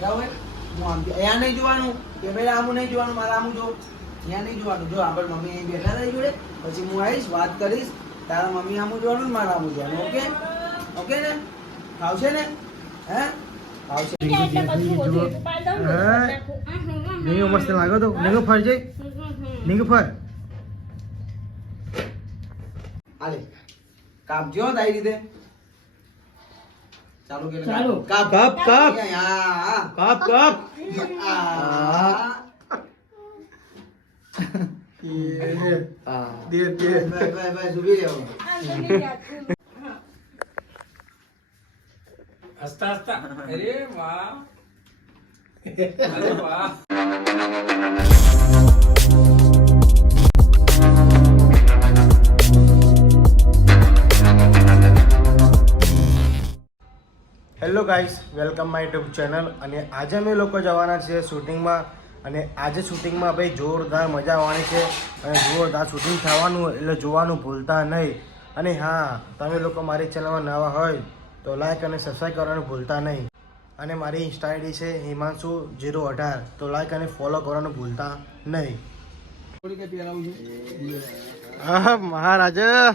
બેઠા હોય હું આમ અહીંયા નહીં જોવાનું કેમેરા આમ નહીં જોવાનું મારા આમ જો અહીંયા નહીં જોવાનું જો આગળ મમ્મી અહીં બેઠા રહી જોડે પછી હું આવીશ વાત કરીશ તારા મમ્મી આમ જોવાનું ને મારા આમ જોવાનું ઓકે ઓકે ને આવશે ને હે આવશે નીંગો મસ્ત લાગો તો નીંગો ફર જઈ નીંગો ફર હાલે કાપજો તારી રીતે ચાલુ કે ચાલુ. કાપ કાપ, કાપ. હા કાપ કાપ દે દે બસ ઉભી રહેવું હસતા હસતા અરે વાહ અરે વાહ hello guys welcome my YouTube channel અને આજે અમે લોકો જવાના છીએ શૂટિંગમાં અને આજે શૂટિંગમાં ભાઈ જોરદાર મજા આવવાની છે અને જોરદાર શૂટિંગ થવાનું એટલે જોવાનું ભૂલતા નહીં અને હા તમે લોકો મારી ચેનલમાં નવા હોય તો લાઈક અને સબસ્ક્રાઈબ કરવાનું ભૂલતા નહીં અને મારી ઇન્સ્ટા આઈડી છે હિમાંશુ 018 તો લાઈક અને ફોલો કરવાનું ભૂલતા નહીં. થોડી કે પહેરાવું છું હા મહારાજા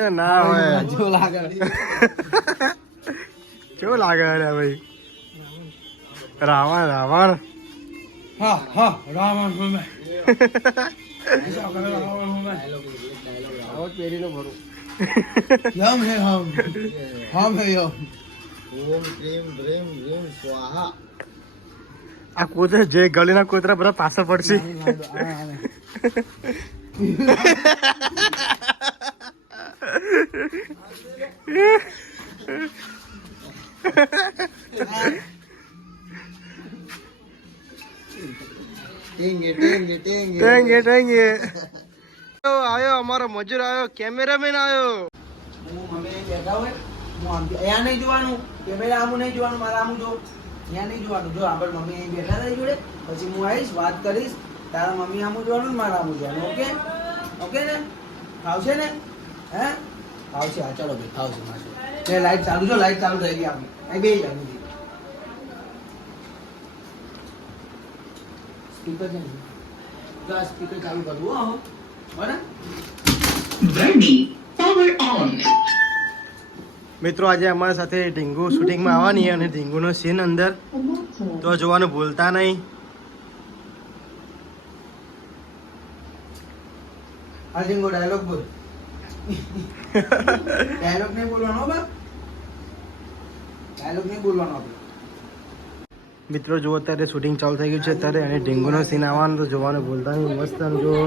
એ ના હોય જો લાગે કેવું લાગે અરે ભાઈ રાવણ રાવણ હા હા રાવણ હું મે રાવણ હું મે આવો પેરીનો ભરું હમ હે હમ હે યમ ઓમ ક્રીમ ડ્રીમ રીમ સ્વાહા આ કૂતરા જે ગલીના કૂતરા બધા પાછા પડશે. ટેંગે ટેંગે ટેંગે ટેંગે ટેંગે આયો અમારો મજૂર આયો કેમેરામેન આયો. હું મમ્મી બેઠા હોય હું આમ અહીંયા નહીં જોવાનું કેમેરા આમ નહીં જોવાનું મારા આમ જો અહીંયા નહીં જોવાનું જો આગળ મમ્મી અહીં બેઠા રહી જોડે પછી હું આવીશ વાત કરીશ તારા મમ્મી આમ જોવાનું ને મારા આમ જોવાનું ઓકે ઓકે ને આવશે ને હે આવશે હા ચલો ભાઈ આવશે મારશે એ લાઈટ ચાલુ જો લાઈટ ચાલુ થઈ ગઈ આપણી અહીં બે ચાલુ થઈ સ્પીકર છે ને તો આ સ્પીકર ચાલુ કરવું હો બરાબર Ready, power on. મિત્રો આજે અમારા સાથે ઢીંગુ શૂટિંગમાં આવવાની અને ઢીંગુનો સીન અંદર તો જોવાનું ભૂલતા નહીં. અર્જુન કો ડાયલોગ બોલ ડાયલોગ નહીં બોલવાનો બા ડાયલોગ નહીં બોલવાનો આપણે મિત્રો જુઓ અત્યારે શૂટિંગ ચાલુ થઈ ગયું છે અત્યારે અને ઢીંગુનો સીન આવવાનો તો જોવાનું ભૂલતા નહીં. મસ્ત આમ જુઓ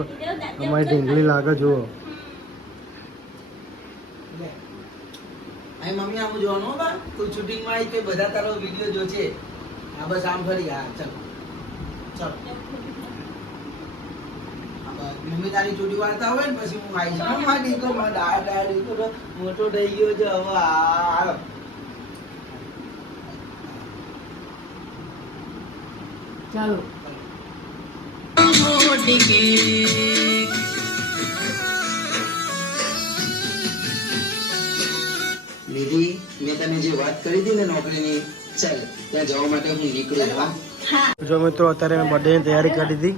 અમારી ઢીંગલી લાગે જુઓ. અહીં મમ્મી આમ જોવાનું હો બા તું શૂટિંગમાં આવી તો બધા તારો વિડીયો જોશે હા બસ આમ ફરી હા ચલ ચલ મમ્મી તારી ચોટી વાળતા હોય ને પછી હું આવી જાઉં માં દીકરો માં ડાળ દીકરો મોટો થઈ ગયો છે હવે હાલો ચાલો નિધિ મેં તને જે વાત કરી હતી ને નોકરીની ચાલ ત્યાં જવા માટે હું નીકળું હા જો મિત્રો અત્યારે મેં બર્થડેની તૈયારી કરી દીધી.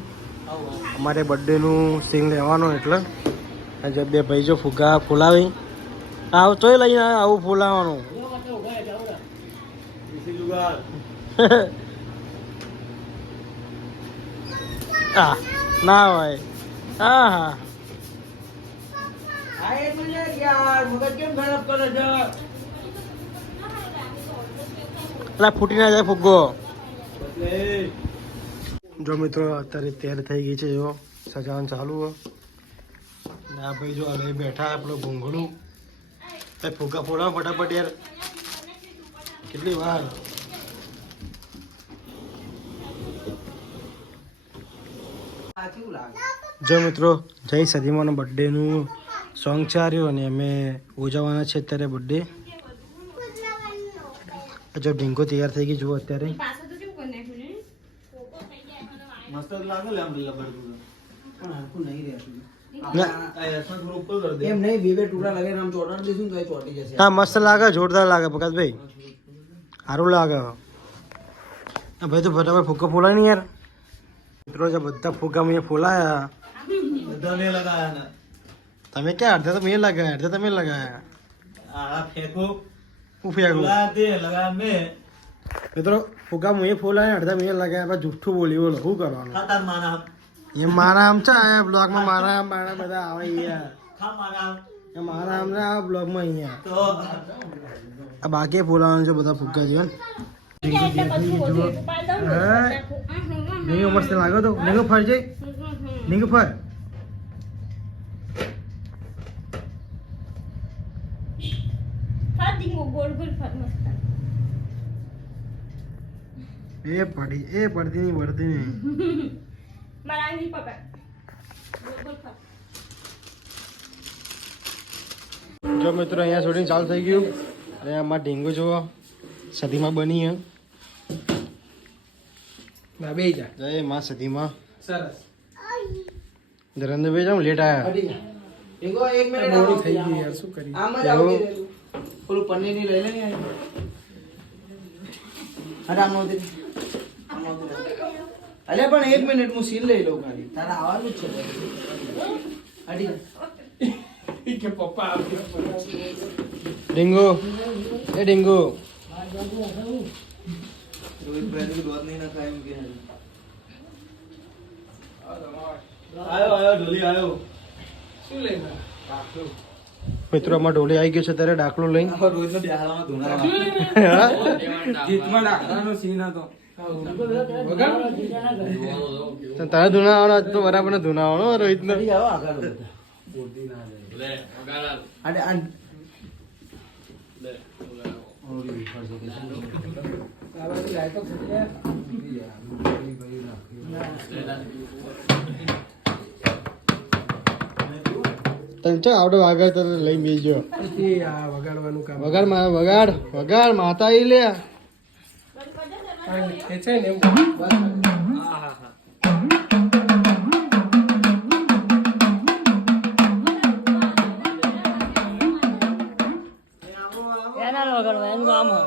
અમારે બર્થડેનું સીન લેવાનું એટલે આજે બે ભાઈ જો ફુગ્ગા ફૂલાવી આવ તોય લઈને આવ્યા આવું ફૂલાવાનું. આ ના હોય હા હા આ એક મિનિટ યાર મગજ કેમ ખરાબ કરે છે એટલે ફૂટી ના જાય ફુગ્ગો. જો મિત્રો અત્યારે તૈયાર થઈ ગઈ છે જો સજાવન ચાલુ હોય ને આ ભાઈ જો લઈ બેઠા આપણું ભૂંગળું ફુગ્ગા ફોડાવો ફટાફટ યાર કેટલી વાર. આ કેવું લાગે જો મિત્રો જય સદીમાનો બર્થડેનું સોંગ છે આ રહ્યું અને અમે ઉજવવાના છે અત્યારે બર્થડે. જો ઢીંગો તૈયાર થઈ ગઈ જુઓ અત્યારે મસ્ત લાગે લે આમ લબડતું પણ હરખું નહીં રહેતું ના. એમ નહીં બે બે ટુકડા લગાવીને આમ ચોટાડી દઈશું ને તો એ ચોટી જશે હા મસ્ત લાગે જોરદાર લાગે ભગતભાઈ સારું લાગે. ભાઈ તો ફટાફટ ફુગ્ગા ફોલાય નહીં યાર. મિત્રો જે બધા ફુગ્ગા મેં ફોલાયા. બધા મેં લગાયા ને તમે ક્યાં અડધા તો મેં લગાયા, અડધા તમે લગાયા. આ ફેંકો હું ફેંકું? લગાયા તે લગાયા મેં મિત્રો ફુગ્ગા મેં ફોલાયા, અડધા મેં લગાયા. પછી જુઠ્ઠું બોલી બોલો શું કરવાનું? ખાતા માના એ મારા આમ છે આ બ્લોગમાં મારા આમ મારા બધા આવે યાર. ખા માના એ મારા આમ ને આ બ્લોગમાં અહીંયા તો આ બાકી ફોલાવાનું છે બધા ફુગ્ગા છે. મસ્ત લાગો તો નીંગો ફર જઈ નીંગો ફર. એ પડતી નહીં પડતી નહીં. જો મિત્રો અહીંયા શૂટિંગ ચાલુ થઈ ગયું અને આમાં ઢીંગો જુઓ સદીમાં બની હે. બે જા જય માં સદીમાં. સરસ ધરેન્દ્રભાઈ જાઉં લેટ આવ્યા. ઢીંગો, એક મિનિટ મોડું થઈ ગયું યાર, શું કરીએ? આમ જ આવતી રહેલું. પેલું પનીર ની લઈ લે ને યાર. અરે આમ નહોતી. આમ નહોતું. અલ્યા પણ એક મિનિટ હું સીલ લઈ લઉં ખાલી. તારે આવવાનું જ છે હટી જા. કે પપ્પા આપ્યો ઢીંગો એ ઢીંગો આયો ઢોલી આયો શું લઈને મિત્રો આમાં ઢોલી આવી ગયો છે ત્યારે દાખલો લઈ. રોજ નો બેહાલામાં ધૂણા ગીતમાં નાખવાનો સીન હતો તારે ધૂનાવાનો તો બરાબર ને ધૂનાવાનો રોહિત ને. હટી જાઓ આગળ બધા. અરે આ તને ચો આવડો આગળ તો લઈ બેસજો. વગાડવાનું કામ વગાડ મારા વગાડ વગાડ માતા ઈ લે. એ છે ને એમ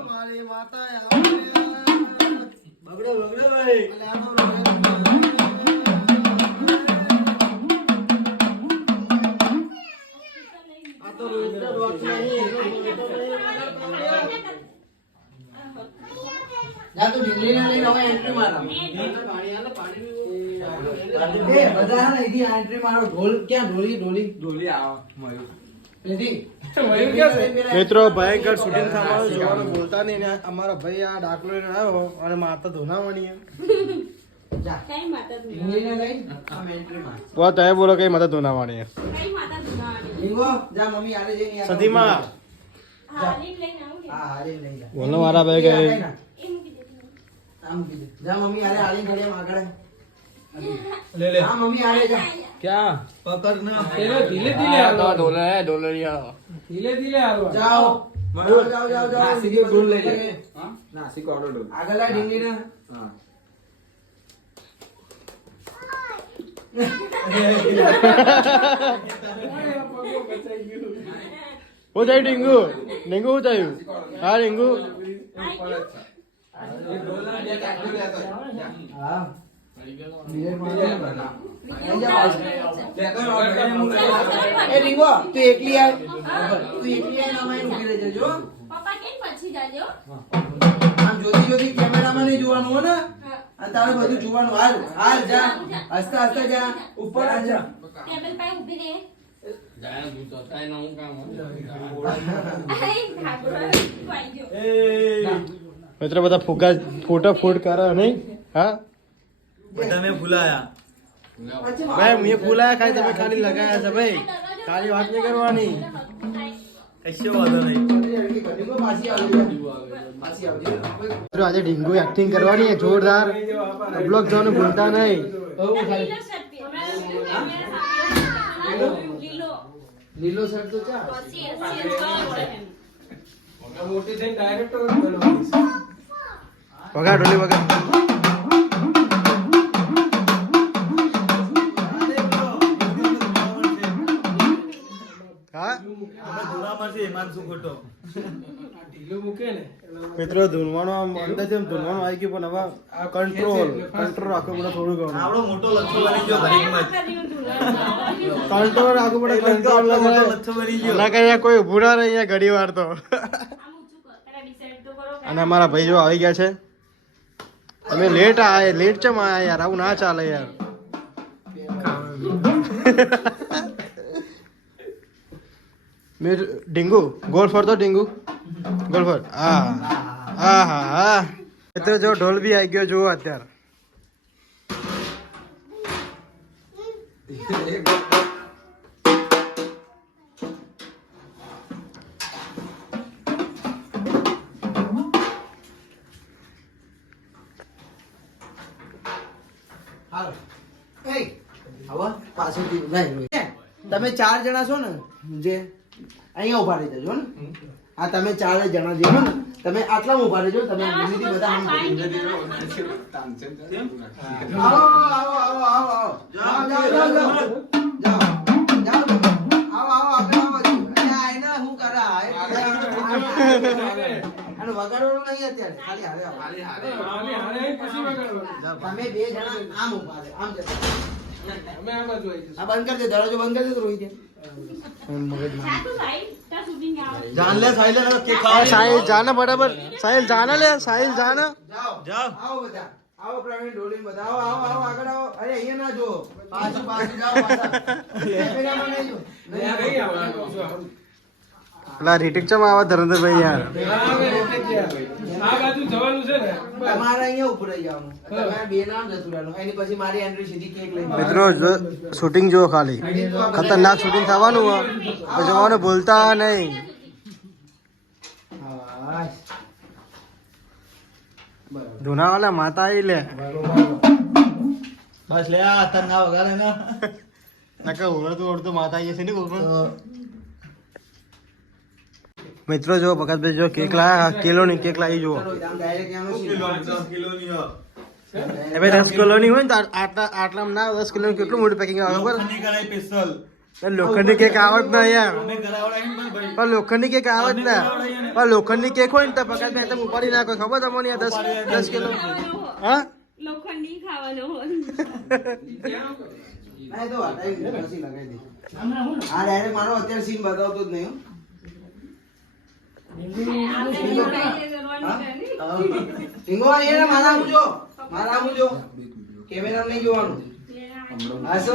મારી માતા બગડો બગડો ભાઈ આ તો રોહિતનો રોટ નહીં. જા તું ઢીંગલીને લઈને હવે એન્ટ્રી મારા. એ બધા હે ને અહીંથી આ એન્ટ્રી મારો. ઢોલ ક્યાં? ઢોલી આવો એથી. મયુર ક્યાં છે? મિત્રો ભયંકર શૂટિંગ થવાનું જોવાનું બોલતા નહીં ને અમારો ભાઈ આ દાખલો લઈને આવ્યો અને માતા ધોનાવાની એમ. જા ઢીંગલીને લઈને આમ એન્ટ્રી માર. બોલ તમે બોલો કઈ માતા ધોનાવાની એમ. ઢીંગો જા મમ્મી આલે જઈને યાર. સદીમાં હા હારી લઈ જા. બોલો મારા ભાઈ કઈ આમ કીધું. જા મમ્મી આલે હાલી ઘડિયામ આગળ. લે લે હા મમ્મી આલે જા. ક્યાં પકડ ના પેલો ધીરે ધીરે હાલો ડોલરિયા ધીરે ધીરે હાલો જાઓ જાઓ જાઓ જાઓ. નાસિક ઢોલ લઈ લે. હા? નાસિક ઓર્ડર ઢોલ આગળ આ ઢીંગલીને. હા હું થયું ડીંગુ ડીંગુ શું થયું? હા ડીંગુ હા એ ડીંગો તું એકલી આવ. તું એકલી આવીને અમારે ઊભી રહી જજો. આમ જોતી જોતી કેમેરામાં નહીં જોવાનું હો ને. અને તારે બધું જોવાનું. હાલ હાલ જા હસતા હસતા જા ઉપર આ જા. મિત્રો બધા ફુગા ફોટા ફૂટ કરે નહીં. હા બધા મેં ભૂલાયા ભાઈ મેં ફૂલાયા ખાલી તમે ખાલી લગાયા છે ભાઈ. ખાલી વાત નહીં કરવાની. કશો વાંધો નહીં ડીંગો પાછી આવજો. પાછી આવજો. મિત્રો આજે ડીંગુ એક્ટિંગ કરવાની છે જોરદાર. બ્લોગ જોવાનું ભૂલતા નહીં. લીલો શર્ટ તો ચા. મોટી થઈને ડાયરેક્ટર બનવાની છે. વગાડ ઢોલી વગાડ. હા ધૂળા મારશે હિમાંશુ ખોટો ઢીલું મૂકે ને એટલે મિત્રો ધૂનવાનું આમ અંદર જેમ ધૂનવાનું આવી ગયું પણ હવે કંટ્રોલ રાખવું પડે થોડું ઘણું આવડો મોટો લચ્છો બની ગયો ઘડીકમાં જ. કંટ્રોલ રાખવું પડે કંટ્રોલ મોટો લચ્છો બની ગયો. ના કઈ કોઈ ઊભું ના રહે અહીંયા ઘડી વાર તો અને અમારા ભાઈ જો આવી ગયા છે તમે લેટ ચમ આયા યાર આવું ના ચાલે યાર મેં ડીંગુ ગોલ ફર તો ડીંગુ ગોલ ફર હા હા હા હા મિત્રો જો ઢોલ બી આવી ગયો જુઓ અત્યારે હાલો એ હવે પાછળથી લઈ લો. તમે 4 જણા છો ને જે અહીંયા ઉભા રહી જજો ને આ તમે 4 જણા જે છો ને તમે આટલામાં ઉભા રહેજો તમે ધીમેથી બધા આમ આવો આવો આવો આવો આવો જાઓ જાઓ જાઓ જાઓ જાઓ જાઓ આવો આવો આગળ આવો અહીંયા આઈને હું કરા અને વગાડવાનું નહીં અત્યારે ખાલી હારે આવો. હાલે હાલે પછી વગાડવાનું. તમે 2 જણા આમ ઉભા રહે આમ જતા અમે આ બાજુ આવી જઈશું. આ બંધ કરી દે દરવાજો બંધ કરી દે તો રોહિત જાન લે સાઈલે કે સાહિલ જાને બરાબર સાહિલ જાને લે સાહિલ જાને જાઓ જાઓ. આવો બધા આવો પ્રવીણ ઢોલીને બધા આવો આવો આવો આગળ આવો અરે અહીંયા ના જો પાછું પાછું જાઓ પાછા કેમેરામાં નહીં જો નહીં આવવાનું કહું છું આવું. પેલા રીટિક ચમ આવા ધરંધરભાઈ યાર હા, હવે એટલે ગયા. આ બાજુ જવાનું છે ને બસ. તમારે અહીંયા ઉભું રહી જવાનું તમારે બે નામ જતું રહેવાનું એની પછી મારી એન્ટ્રી સીધી કેક લઈને મિત્રો શૂટિંગ જુઓ ખાલી ખતરનાક શૂટિંગ થવાનું હોય તો જોવાનું ભૂલતા નહીં હા બરાબર ધુનાવાલા માતા આવી લે બસ લે આ તન ના વગાડે ને નકા ઓળતું ઓળતું માતા આવી જશે ને કોઈ મિત્રો જો ભગતભાઈ જો કેક લાયા કિલો ની કેક લાવી જુઓ ચલો આમ ડાયરેક્ટ એનું કિલોની હો. એ ભાઈ 10 કિલો ની હોય ને તો આટલામાં ના 10 કિલો કેટલું મોટું પેકિંગ આવે ખબર લોખંડની કઢાઈ સ્પેશિયલ. લોખંડની કેક આવે જ ના યાર અમે કરાવડાવીને પણ ભાઈ. પણ લોખંડની કેક આવે જ ના પણ લોખંડની કેક હોય ને તો ભગતભાઈ તમે ઉપાડી નાખો ખબર તમને આ 10 કિલો હા લોખંડી ખાવાનો હોય ના એ તો હટાવી દે પછી લગાવી દે આ ડાયરેક્ટ મારો અત્યારે સીન બતાવતો જ નહીં સિંગો અહીંયા મારા આમ જો કેમેરા નહીં જોવાનું હાસો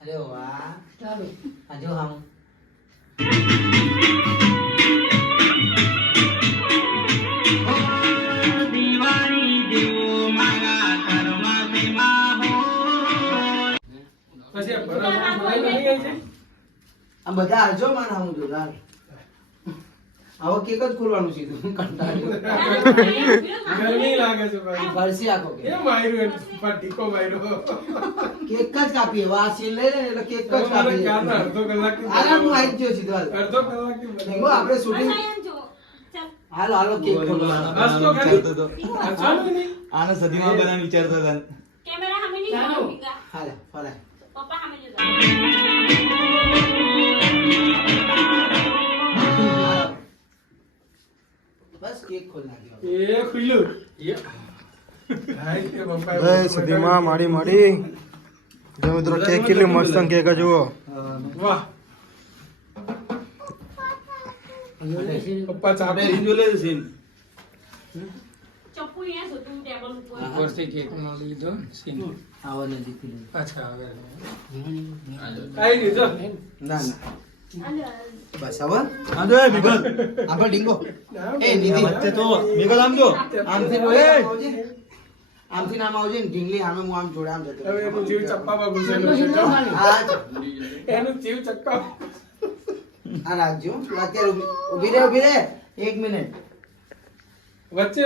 અરે વાહ ચાલો આજો હામ પછી આ ભરત બોલાવી નહીં આવી છે? આ બધા હાલજો મારા હું જો હાલ આવો કેક જ ખોલવાનું સીધું કંટાળ્યો ગરમી લાગે છે ભાઈ. ફરસી આખો કેક. એ માર્યું એટલે પર ટીકો માર્યો. કેક જ કાપીએ વા સીલ લઈ લે ને એટલે કેક જ મારે કાપીએ ક્યારના અડધો કલાકથી હાલ હું આવી જ ગયો સીધો હાલ અડધો કલાકથી સિંગો આપણે શૂટિંગ હાલો હાલો કેક ખોલવાનો બસ તો ખરી. વિચારતો હતો. આ ચાલુ નહીં. આને સદીમાં બધા વિચારતા હતા. કેમેરા સામે નહીં જોવાનું ભીકા. હાલે ફરાય પપ્પા સામે જોતા. બસ કેક ખોલ નાખ્યો એ ખુલ્લું. હાય કે પપ્પાએ જય સુધીમાં માડી માડી જો મિત્રો કેક કેટલી મસ્ત કેક જુઓ વાહ. પપ્પા ચાપે ચપ્પુ અહીંયા જોતું ટેબલ ઉપર. ઉપરથી કેક નો લીધો સીન. આવો નજીક થી અચ્છા હવે કાઈ નહીં જો. ના ના અને બસ હવે આજો એ બીગલ. આપણે ડીંગો એ નિધિ વચ્ચે તો બીગલ આમ જો. આમથી આવજે આમથી નામ આવજે ને ઢીંગલી સામે હું આમ જોડે આમ જતો હવે એનું જીવ ચપ્પામાં ઘૂસેલું છે જો. આ એનું જીવ ચક્કા આ રાખજો અત્યારે ઊભી રે 1 મિનિટ વચ્ચે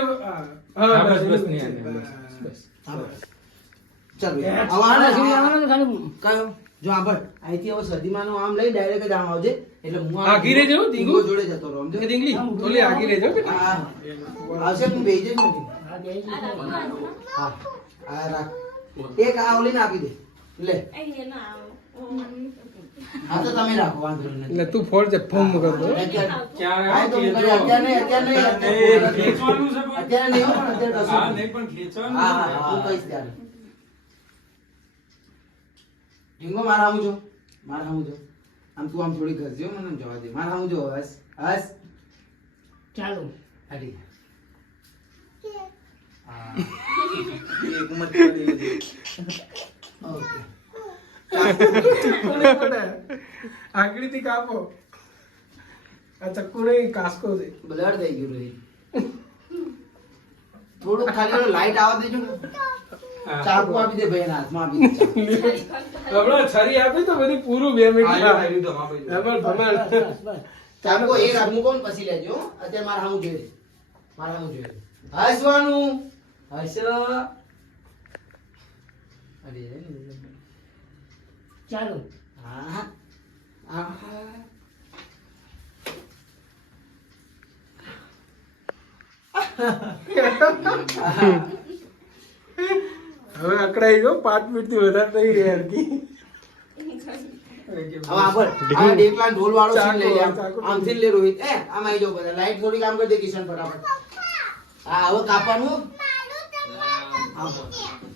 હા બસ બસ નહીં બસ. ચાલો આવા કયો જો આંબળ અહીંથી હવે સદીમાનો આમ લઈ ડાયરેક્ટ જ આમ આવજે એટલે હું આમ આગી રહેજો, ઢીંગુ. જોડે જતો રહું સમજો ઢીંગલી થોડી આગી રહેજો બેટા. હા આવશે હું બેહી જઈશ ને આ રાખો આ. હા આ રાખ એક આ ઓલીને આપી દે લે એ ના હા તો તમે રાખો વાંધો નહીં એટલે તું ફોડ છે ફોર્મ કરતો અત્યારે હા, તો હું કરી, અત્યારે નહીં ખેંચવાનું છે પણ. અત્યારે નહીં હો, પણ અત્યારે કશું હા નહીં. નહીં પણ ખેંચવાનું હા હા હા, હું કહીશ ત્યારે ઢીંગો મારા આવું જો આમ તું આમ થોડી ઘસજો મને આમ જવા દે મારા આવું જો હસ હસ ચાલો હાડી હા એક મત કરી ઓકે આંગળીથી કાપો આ ચક્કુ નહીં કાસ્કો છે બ્લડ થઈ ગયું રોહિત થોડું ખાલી લાઈટ આવવા દેજો ને ચાકુ આપી દે ભાઈ હાથમાં આપી દે ચાકુ. હમણાં છરી આપી તો બધી પૂરું 2 મિનિટ આવ્યું તો માં ભાઈ એમાં ભમાણ. ચાકુ એ રાખ મૂકો ને પછી લેજો હો. અત્યારે મારા સામું જોઈએ મારા સામું જોઈએ હસવાનું હસ અરે ચાલો હા હા હવે અકળાઈ ગયો 5 મિનિટ થી વધારે નહીં રહે હરકી. હવે આબર આ ડેકલા ઢોલ વાળો સીન લઈ લે આમ. ચાકુ. આમથી જ લે રોહિત આમ આવી જાઓ બધા લાઈટ થોડી કામ કરી દે કિશન ફટાફટ હા હવે કાપવાનું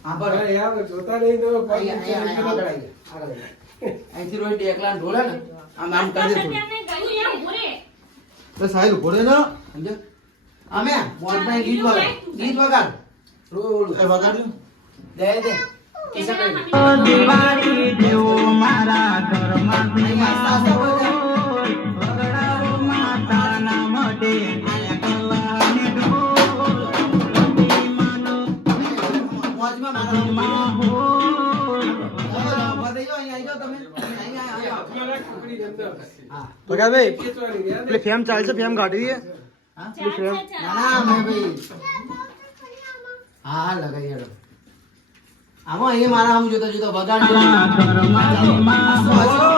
હા પર હા, યાર, જોતા નહીં તો 5 મિનિટ આગળ આવી જા, આગળ આવી જા. અહીંથી રોહિત ડેકલા ઢોલ હે ને આમ આમ કરી દે થોડું ત્યાં ગયું યા ભૂરે. તો સાહેબ ઉભો રે ને સમજ્યો આમે મોજમાં ગીત વગાડ રોલું એ વગાડજો દે દે કિશન કેમેરા ભાઈ સામે અહીંયા આસ્તે આસ્તે વગાડ. મોજમાં મારા ઉભા થઈ જાઓ, અહીંયા આવી જાઓ તમે અહીંયા આવી જાઓ. હાથમાં રાખ, પકડી દે અંદર. હા પ્રકાશભાઈ ખેંચવાની, યાર. પેલી ફેમ ચાલશે ફેમ કાઢી દઈએ હા ચાલ, ચાલ, ના ચાલ. ના મેં ભાઈ હા હા લગાઈ હેડો આમાં અહીંયા મારા આમ જોતા જોતા વગાડજો હસો, હસો.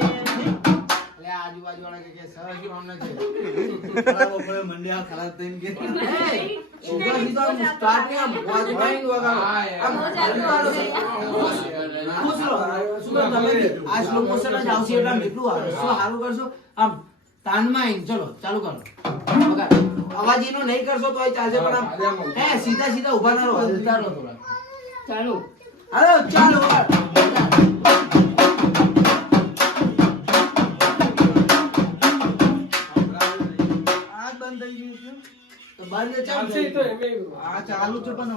અલે આજુબાજુ વાળા કે સરસ અમને છે ખરાબ પડે મંડ્યા ખરાબ થઈને કે સુગર સીધો આમ સ્ટાર્ટ ને આમ મોજમાં ઈ વગાડો. આમ હલવાડો છે. ખુશ રહો. સુગર તમે બી આ સ્લો મોશન જ આવશે એટલે આમ જેટલું આવે શું સારું કરશો આમ તાનમાં આવીને ચલો ચાલુ કરો વગાડો. અવાજ એનો નહીં કરશો તો ચાલશે પણ આમ હે સીધા સીધા ઉભા ના રહો હલતા રહો થોડા ચાલો હાલો ચાલો વગાડો. આ બંધ થઈ ગયું છે તો બંધ ચાલ ચાલશે ઈ તો એમે. આ ચાલુ છે પણ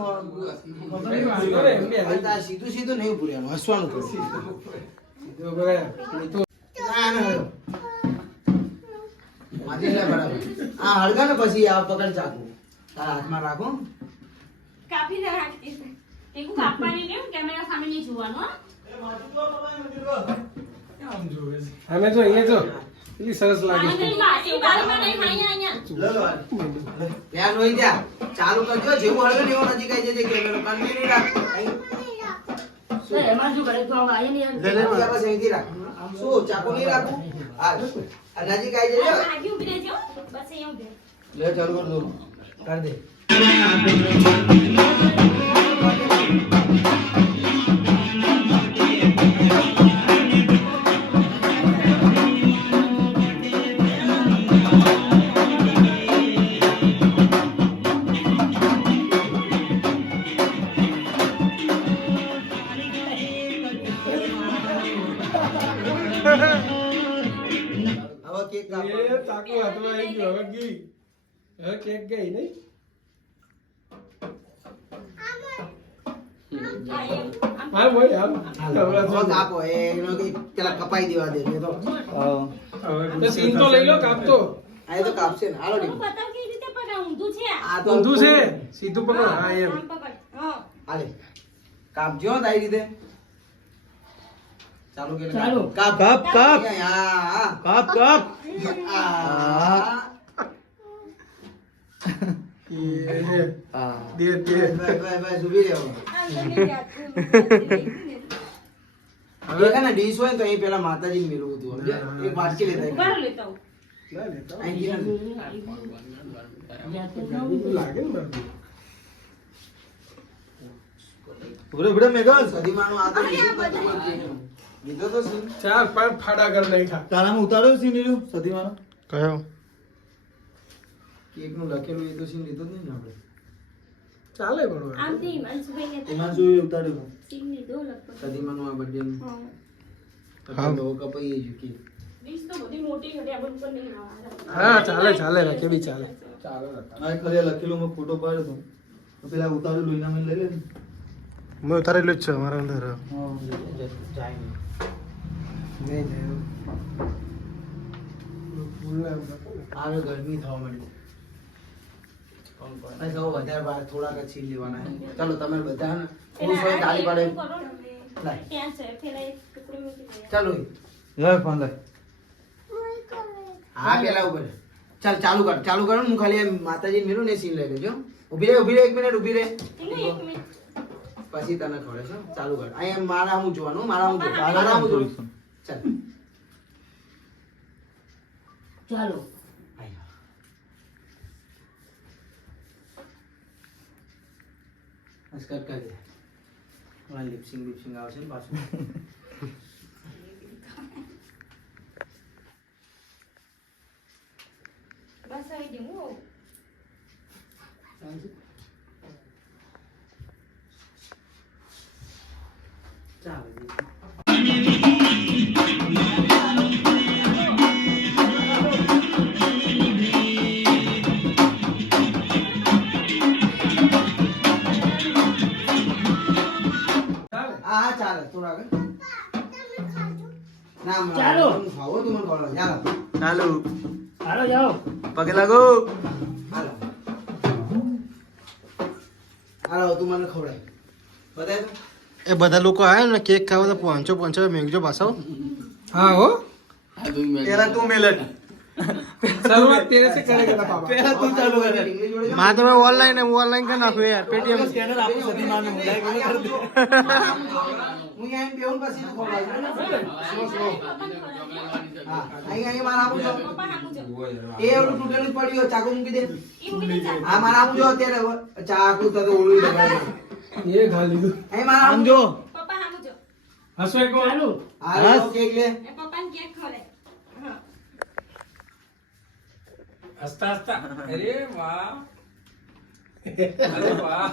ખબર નહીં વાંધો નહીં, એમને આ સીધું સીધું નહીં પૂર્યાનું હસવાનું કરો જો બરાબર. ઈ તો ના ના હળો. માથે લે બરાબર આ હળગા ને પછી આ પકડ ચાકુ તારા હાથમાં રાખો કાપી દે રાખી દે. એક કાપવાની નહીં, કેમેરા સામે નહીં જોવાનું હો. આમ જોવે છે. અમે જો અહીંયા જો કેટલી સરસ લાગે છે. આને વાસી બાજુમાં નહીં, અહીંયા. લો લો ત્યાં રોઈ જા ચાલુ કરજો જેવું હળગે ને એવું નજીક આવી જજે કેમેરો કન્ટિન્યુ રાખ અહીં તો એમાં શું કરે તો આયા નહીં લે લે બસ અહીંથી રાખ શું ચાકુ નહીં રાખું આ નજીક આવી જજો આગે ઊભી રહેજો. બસ અહીંયા ઊભી રહે. લે ચાલુ કર દો કર દે હવે કેક કાપો એ ચાકુ હાથમાં આવી ગયું, હવે ગઈ. હવે કેક ગઈ નહીં. હાલ ભાઈ, હાલ. હવે કાપો એનો કે પેલા કપાઈ દેવા દે એ તો તો સીન તો લઈ લો, કાપતો. આ એ તો કાપશે ને હાલો હું ડીમ બતાવ કેવી રીતે પકડ. ઊંધું છે આ. આ તો ઊંધું છે, સીધું પકડો. હા, એમ. આમ પકડ. હા. હાલે કાપજો તારી રીતે ચાલુ કે ચાલુ. કાપ કાપ કાપ હા કાપ કાપ હા એ છે. દે, દે. બસ બસ બસ ઊભી રહેવો આમ તો નહીં જાતું. હવે દેખા ને ડીશ હોય ને તો અહીં પેલા માતાજી મેળવું હતું સમજ્યા? એક વાટકી લેતા ઉભા આવીએ. રહો લેતા આવું. ના લેતા અહીં ગીરા ને. લાગે ને બાપુ. ઉભરે ઉભરે મેઘલ સદીમાનું આ તો લીધું જ નતું કોઈ કેકનું. લીધો તો સીન. 4-5 ફાડા કર નાખ્યા. તારામાં ઉતાર્યો છે નીરુ સતીમાનો કયો કેકનું લખેલું એ તો સીન લીધો જ નહીં ને આપણે. ચાલે પણ આમથી હિમાંશુભાઈને એમાં જોઈ ઉતાર્યો સીન લીધો લગભગ. સદીમાનું આ birthday નું. હા. અત્યારે તો કપાઈએ જ કેક. ડીશ તો બધી મોટી હતી, આ બધું ઉપર નહીં આવવાના. હા ચાલે રાખે બી ચાલે. ચાલે આ ખરે લખેલું મેં ફોટો પાડ્યો તો તો પેલા ઉતારેલું એના મેં લઈ લે ને. મેં ઉતારેલું જ છે અમારા અંદર હા જાય નહીં. નહીં જાય. આવે ગરમી થવા માંડી. આ સૌ વધારે બહાર થોડાક જ છીન લેવાના છે. ચાલો તમે બધા ને ખુશ હોય તાળી પાડે. એટલું કરો ને. લાય. ત્યાં છે પેલા એક ટુકડી મૂકી દે. ચાલો યાર ફોન લે હા પેલા ઉપર ચાલ ચાલુ કરો ને. હું ખાલી આ માતાજી મેલું ને સીન લઈ લેજો. ઊભી રહે 1 મિનિટ ઊભી રહે. એને એક મિનિટ. પછી તને ખવડે છે ચાલુ કર. અહીંયા મારા હું જોવાનું મારા હું પપ્પા, જોવાનું મારા હું જોવાનું. ચાલ ચાલો બસ કર કરી દે. હા લિપસિંગ આવશે ને પાછું. બસ આવી ગયું હું. ચાલો હા ચાલે થોડા આગળ. ના ચાલો. ખાવો તું મને ખવડાવ. ચાલો ચાલુ હાલો જાઓ પગે લાગો હાલો હાલો તું મને ખવડાવ. બતાય તો. એ બધા લોકો આવ્યા ને કેક ખાવા તો પાંચો મેંગજો પાછો હા હો એરા તું મેલટ શરૂઆત તેરે से करेगा बाबा. પેલા તું ચાલુ કર ઇંગ્લિશ જોડે માં તમે ઓનલાઈન કરી નાખો યાર પેટીએમ સ્કેનર આપું સતીમાને મોબાઈલ કરી દે હું અહીંયા બેહું પછી ખવડાવું. હા અહીંયા મારા આપું છો. પપ્પા હામું જો. એ ઓલું તૂટેલું જ પડ્યું ચાકુ મૂકી દે. એ મૂકી દે ચાલ. હા મારા આપું જો અત્યારે ચાકુ તો ઓલું લગાડી. એ ખા લીધું. અહીં મારા આમ આપું જો જો. પપ્પા હામું જો. હસો એક વાર. ચાલો હા લો કેક લે. એ પપ્પાને કેક ખવડાય. હા. હસતા હસતા. અરે વાહ. અરે વાહ.